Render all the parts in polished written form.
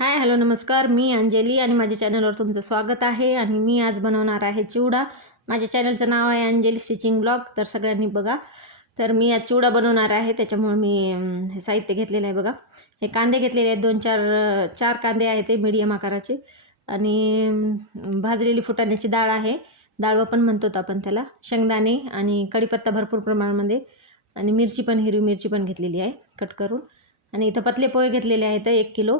Hi hello नमस्कार. मी अंजली आणि माझ्या चॅनलवर तुमचं स्वागत आहे. आणि मी आज बनवणार आहे चिवडा. माझ्या चॅनलचं नाव आहे अंजली स्टिचिंग ब्लॉग. तर सगळ्यांनी बघा. तर मी आज चिवडा बनवणार आहे, त्याच्यामुळे मी हे साहित्य घेतलेलं आहे बघा. हे कांदे घेतलेले आहेत, 4 कांदे आहेत ते मीडियम आकाराचे. आणि भाजलेली फुटाण्याची डाळ आहे, डाळवं पण म्हणतो आपण त्याला. शेंगदाणे आणि कढीपत्ता भरपूर प्रमाणामध्ये. आणि मिरची पण, हिरवी मिरची पण घेतलेली आहे कट करून. आणि इथं पतले पोहे घेतलेले आहेत 1 किलो.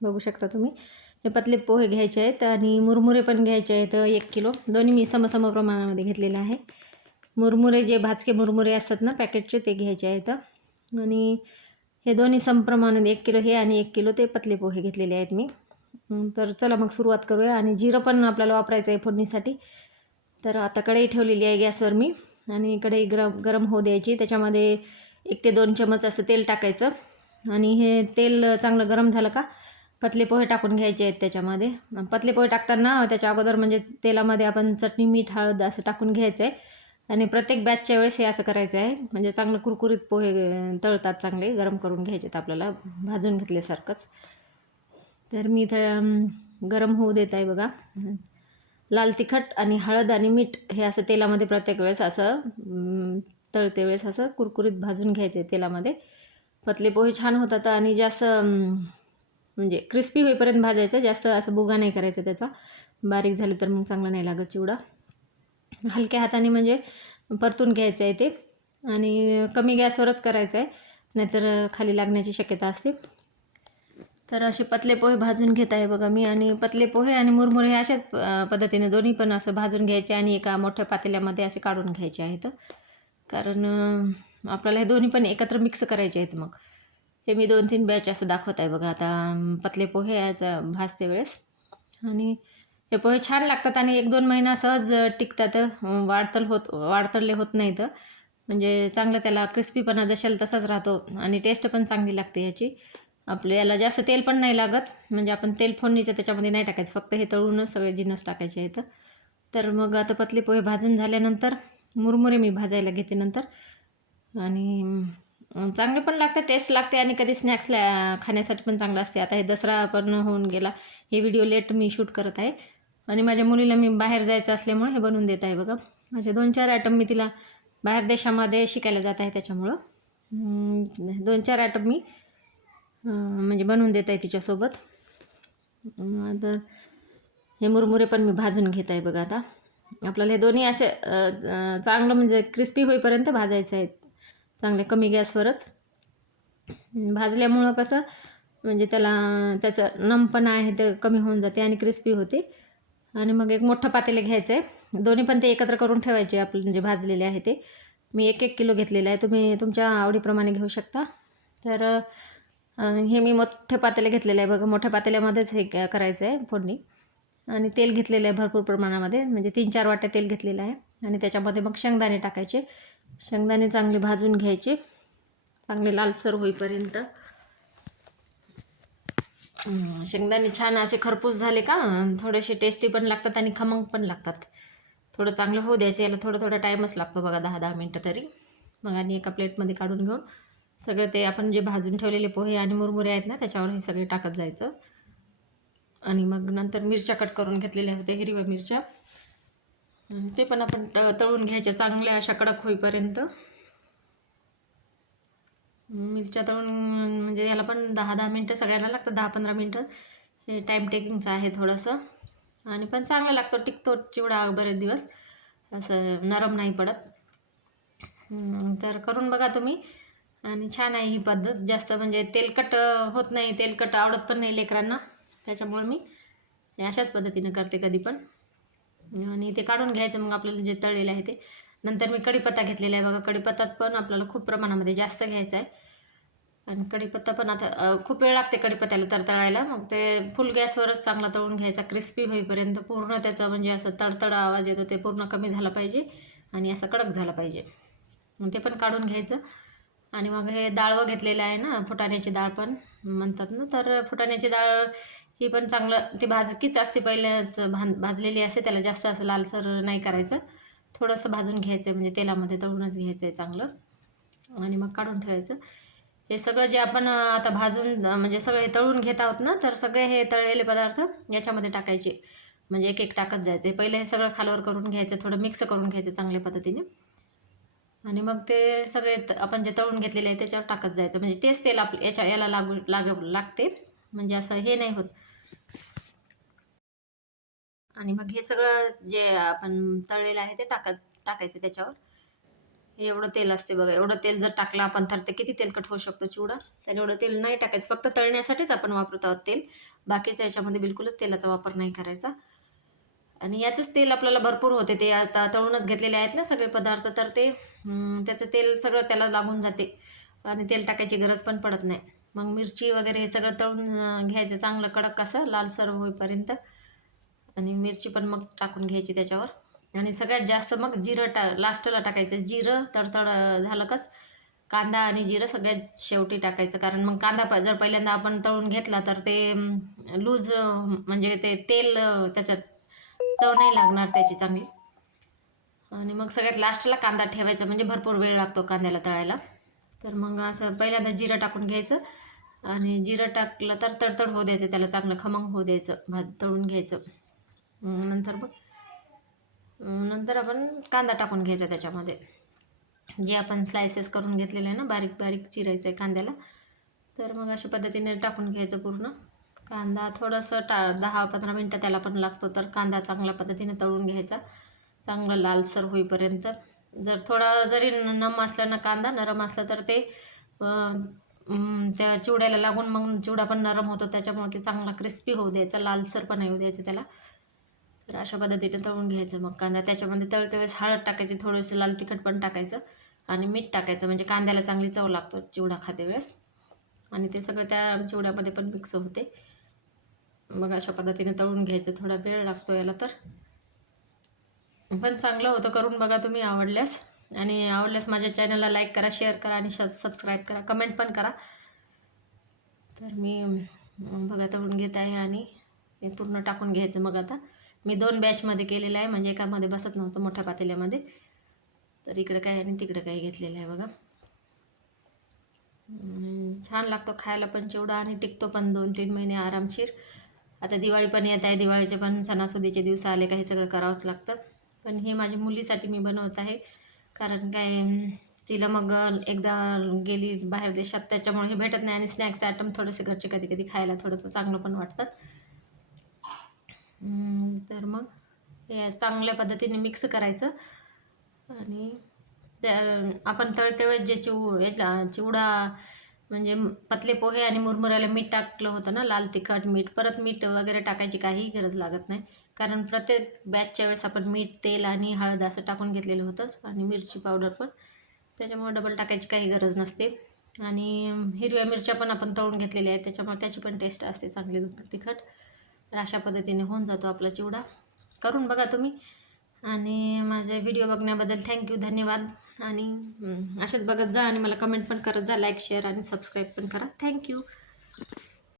बघू शकता तुम्ही. हे पतले पोहे घ्यायचे आहेत आणि मुरमुरे पण घ्यायचे आहेत 1 किलो. दोन्ही मी सम प्रमाणामध्ये घेतलेले आहे. मुरमुरे जे भाजके मुरमुरे असतात ना पॅकेटचे, ते घ्यायचे आहेत. आणि हे दोन्ही समप्रमाणात 1 किलो हे आणि 1 किलो ते पतले पोहे घेतलेले आहेत मी. तर चला मग सुरुवात करूया. आणि जिरं पण आपल्याला वापरायचं आहे फोडणीसाठी. तर आता कढई ठेवलेली आहे गॅसवर मी. आणि कढई गरम होऊ द्यायची. त्याच्यामध्ये 1 ते 2 चमच असं तेल टाकायचं. आणि हे तेल चांगलं गरम झालं का पतले पोहे टाकून घ्यायचे आहेत त्याच्यामध्ये. पतले पोहे टाकताना त्याच्या अगोदर म्हणजे तेलामध्ये आपण चटणी, मीठ, हळद असं टाकून घ्यायचं आहे. आणि प्रत्येक बॅचच्या वेळेस हे असं करायचं आहे, म्हणजे चांगलं कुरकुरीत पोहे तळतात, चांगले गरम करून घ्यायचे आहेत आपल्याला, भाजून घेतल्यासारखंच. तर मी इथं गरम होऊ देत आहे बघा. लाल तिखट आणि हळद आणि मीठ हे असं तेलामध्ये प्रत्येक वेळेस असं तळते वेळेस असं कुरकुरीत भाजून घ्यायचं आहे तेलामध्ये. पतले पोहे छान होतात. आणि जास्त म्हणजे क्रिस्पी होईपर्यंत भाजायचं, जास्त असं बुगा नाही करायचं त्याचा. बारीक झाले तर मग चांगला नाही लागत चिवडा. हलक्या हाताने म्हणजे परतून घ्यायचं आहे ते. आणि कमी गॅसवरच करायचं आहे, नाहीतर खाली लागण्याची शक्यता असते. तर असे पतले पोहे भाजून घेत आहे बघा मी. आणि पतले पोहे आणि मुरमुरे हे अशाच पद्धतीने दोन्ही पण असं भाजून घ्यायचे आणि एका मोठ्या पातेल्यामध्ये असे काढून घ्यायचे आहेत. कारण आपल्याला हे दोन्ही पण एकत्र मिक्स करायचे आहेत. मग हे मी 2-3 बॅच असं दाखवत आहे बघा आता पतले पोहे याचं भाजते वेळेस. आणि हे पोहे छान लागतात आणि 1-2 महिना सहज टिकतात. वाढतरले होत नाहीत. म्हणजे चांगलं त्याला क्रिस्पीपणा जशाला तसाच राहतो. आणि टेस्ट पण चांगली लागते याची. आपल्याला जास्त तेल पण नाही लागत, म्हणजे आपण तेल फोडणीचं त्याच्यामध्ये नाही टाकायचं, फक्त हे तळूनच सगळे जिन्नस टाकायचे आहेत. तर मग आता पतले पोहे भाजून झाल्यानंतर मुरमुरे मी भाजायला घेते नंतर. आणि चांगले पण लागते, टेस्ट लागते. आणि कधी स्नॅक्सला खाण्यासाठी पण चांगलं असते. आता हे दसरा पण होऊन गेला, हे व्हिडिओ लेट मी शूट करत आहे. आणि माझ्या मुलीला मी बाहेर जायचं असल्यामुळे हे बनवून देत आहे बघा. असे 2-4 आयटम मी तिला बाहेर देशामध्ये शिकायला जात आहे, त्याच्यामुळं 2-4 आयटम मी म्हणजे बनवून देत आहे तिच्यासोबत. आता हे मुरमुरे पण मी भाजून घेत आहे बघा. आता आपल्याला हे दोन्ही असे चांगलं म्हणजे क्रिस्पी होईपर्यंत भाजायचं आहे, चांगले कमी गॅसवरच. भाजल्यामुळं कसं म्हणजे त्याचं नमपणा आहे ते कमी होऊन जाते आणि क्रिस्पी होते. आणि मग एक मोठं पातेलं घ्यायचं आहे, दोन्ही पण ते एकत्र करून ठेवायचे आपले जे भाजलेले आहे ते. मी 1-1 किलो घेतलेलं आहे, तुम्ही तुमच्या आवडीप्रमाणे घेऊ शकता. तर हे मी मोठे पातेले घेतलेलं आहे बघा. मोठ्या पातेल्यामध्येच हे करायचं आहे फोडणी. आणि तेल घेतलेलं आहे भरपूर प्रमाणामध्ये, म्हणजे 3-4 वाट्या तेल घेतलेलं आहे. आणि त्याच्यामध्ये मग शेंगदाणे टाकायचे. शेंगदाणे चांगले भाजून घ्यायचे, चांगले लालसर होईपर्यंत. शेंगदाणे छान असे खरपूस झाले का थोडेसे टेस्टी पण लागतात आणि खमंग पण लागतात. थोडं चांगलं होऊ द्यायचं, याला थोडा टाईमच लागतो बघा, 10-10 मिनटं तरी. मग आणि एका प्लेटमध्ये काढून घेऊन सगळं ते आपण जे भाजून ठेवलेले पोहे आणि मुरमुरे आहेत ना, त्याच्यावर हे सगळे टाकत जायचं. आणि मग नंतर मिरच्या कट करून घेतलेल्या होत्या, हिरव्या मिरच्या, ते पण आपण तळून घ्यायच्या चांगल्या अशा कडक होईपर्यंत. मिरच्या तळून म्हणजे याला पण 10-10 मिनटं सगळ्याला लागतं, 10-15 मिनटं. हे टाईम टेकिंगचं आहे थोडंसं. आणि पण चांगला लागतो, टिकतो चिवडा बरेच दिवस, असं नरम नाही पडत. तर करून बघा तुम्ही. आणि छान आहे ही पद्धत, जास्त म्हणजे तेलकट होत नाही, तेलकट आवडत पण नाही लेकरांना, त्याच्यामुळे मी अशाच पद्धतीनं करते कधी पण. आणि ते काढून घ्यायचं मग आपल्याला जे तळलेलं आहे ते. नंतर मी कढीपत्ता घेतलेला आहे बघा. कढीपत्ता पण आपल्याला खूप प्रमाणामध्ये जास्त घ्यायचा आहे. आणि कढीपत्ता पण आता खूप वेळ लागते कढीपत्त्याला तळायला. मग ते फुल गॅसवरच चांगला तळून घ्यायचा क्रिस्पी होईपर्यंत. पूर्ण त्याचा म्हणजे असं तडतड आवाज येतो, ते पूर्ण कमी झाला पाहिजे आणि असं कडक झाला पाहिजे. मग ते पण काढून घ्यायचं. आणि मग हे डाळवं घेतलेलं आहे ना, फुटाण्याची डाळ पण म्हणतात ना, तर फुटाण्याची डाळ ही पण चांगलं, ती भाजकीच असते पहिल्याच, भाजलेली असते, त्याला जास्त असं लालसर नाही करायचं, थोडंसं भाजून घ्यायचं आहे, म्हणजे तेलामध्ये तळूनच घ्यायचं आहे चांगलं. आणि मग काढून ठेवायचं. हे सगळं जे आपण आता भाजून म्हणजे सगळे तळून घेत आहोत ना, तर सगळे हे तळलेले पदार्थ याच्यामध्ये टाकायचे. म्हणजे एक एक टाकत जायचे. पहिले हे सगळं खालावर करून घ्यायचं, थोडं मिक्स करून घ्यायचं चांगल्या पद्धतीने आणि मग ते सगळे आपण जे तळून घेतलेले आहे त्याच्यावर टाकत जायचं. म्हणजे तेच तेल याला लागते, म्हणजे असं हे नाही होत. आणि मग हे सगळं जे आपण तळलेलं आहे ते टाकायचं त्याच्यावर. एवढं तेल असते बघा. एवढं तेल जर टाकलं आपण तर ते किती तेलकट होऊ शकतो चिवडा. तर एवढं तेल नाही टाकायचं, फक्त तळण्यासाठीच आपण वापरत आहोत तेल. बाकीच्या याच्यामध्ये बिलकुलच तेलाचा वापर नाही करायचा. आणि याचंच तेल आपल्याला भरपूर होते. ते आता तळूनच घेतलेले आहेत ना सगळे पदार्थ, तर ते त्याचं तेल सगळं त्याला लागून जाते आणि तेल टाकायची गरज पण पडत नाही. मग मिरची वगैरे हे सगळं तळून घ्यायचं चांगलं कडक असं लालसर होईपर्यंत आणि मिरची पण मग टाकून घ्यायची त्याच्यावर आणि सगळ्यात जास्त मग जिरं लास्टला टाकायचं. जिरं तडतड झालं काच कांदा आणि जिरं सगळ्यात शेवटी टाकायचं, कारण मग कांदा जर पहिल्यांदा आपण तळून घेतला तर ते लूज म्हणजे ते तेल त्याच्यात चव नाही लागणार त्याची चांगली. आणि मग सगळ्यात लास्टला कांदा ठेवायचा, म्हणजे भरपूर वेळ लागतो कांद्याला तळायला. तर मग असं पहिल्यांदा जिरं टाकून घ्यायचं आणि जिरं टाकलं तर तडतड होऊ द्यायचं, त्याला चांगलं खमंग होऊ द्यायचं, भात तळून घ्यायचं. नंतर आपण कांदा टाकून घ्यायचा त्याच्यामध्ये, जे आपण स्लायसेस करून घेतलेले आहे ना, बारीक बारीक चिरायचं आहे कांद्याला. तर मग अशा पद्धतीने टाकून घ्यायचं पूर्ण कांदा. थोडंसं 10-15 मिनटं त्याला पण लागतो, तर कांदा चांगल्या पद्धतीने तळून घ्यायचा चांगलं लालसर होईपर्यंत. जर थोडा जरी नम असला ना, कांदा नरम असला तर ते त्या चिवड्याला लागून मग चिवडा पण नरम होतो, त्याच्यामुळे ते चांगला क्रिस्पी होऊ द्यायचा, लालसर पण येऊ द्यायचं त्याला. तर अशा पद्धतीने तळून घ्यायचं मग कांदा. त्याच्यामध्ये तळते वेळेस हळद टाकायची, थोडंसं लाल तिखट पण टाकायचं आणि मीठ टाकायचं, म्हणजे कांद्याला चांगली चव लागतो चिवडा खाते वेळेस. आणि ते सगळं त्या चिवड्यामध्ये पण मिक्स होते. मग अशा पद्धतीने तळून घ्यायचं. थोडा वेळ लागतो याला, तर पण चांगलं होतं. करून बघा तुम्ही आवडल्यास. आणि आवडल्यास माझ्या चॅनलला लाईक करा, शेअर करा आणि सबस्क्राईब करा, कमेंट पण करा. तर मी बघा तळून घेत आहे आणि हे पूर्ण टाकून घ्यायचं. मग आता मी 2 बॅचमध्ये केलेलं आहे, म्हणजे एकामध्ये बसत नव्हतं मोठ्या पातेल्यामध्ये. तर इकडे काय आणि तिकडे काय घेतलेलं आहे बघा. छान लागतो खायला पण चिवडा आणि टिकतो पण 2-3 महिने आरामशीर. आता दिवाळी पण येत आहे, दिवाळीचे पण सणासुदीचे दिवस आले, काही सगळं करावंच लागतं. पण हे माझ्या मुलीसाठी मी बनवत आहे, कारण काय तिला मग एकदा गेली बाहेर देशात, त्याच्यामुळे हे भेटत नाही आणि स्नॅक्स आयटम थोडेसे घरचे कधी कधी खायला थोडं चांगलं पण वाटतात. तर मग हे चांगल्या पद्धतीने मिक्स करायचं आणि आपण तळते वेळेस जे चिवडा म्हणजे पतले पोहे आणि मुरमुऱ्याला मीठ टाकलं होतं ना, लाल तिखट मीठ, परत मीठ वगैरे टाकायची काहीही गरज लागत नाही, कारण प्रत्येक बॅचच्या वेळेस आपण मीठ, तेल आणि हळद असं टाकून घेतलेलं होतं आणि मिरची पावडर पण, त्याच्यामुळे डबल टाकायची काही गरज नसते. आणि हिरव्या मिरच्या पण आपण तळून घेतलेल्या आहेत, त्याच्यामुळे त्याची पण टेस्ट असते चांगली तिखट. तर अशा पद्धतीने होऊन जातो आपला चिवडा. करून बघा तुम्ही. आणि माझे व्हिडिओ बघण्याबद्दल थँक्यू, धन्यवाद. आणि असेच बघत जा आणि मला कमेंट पण करत जा, लाईक शेअर आणि सबस्क्राईब पण करा. थँक्यू.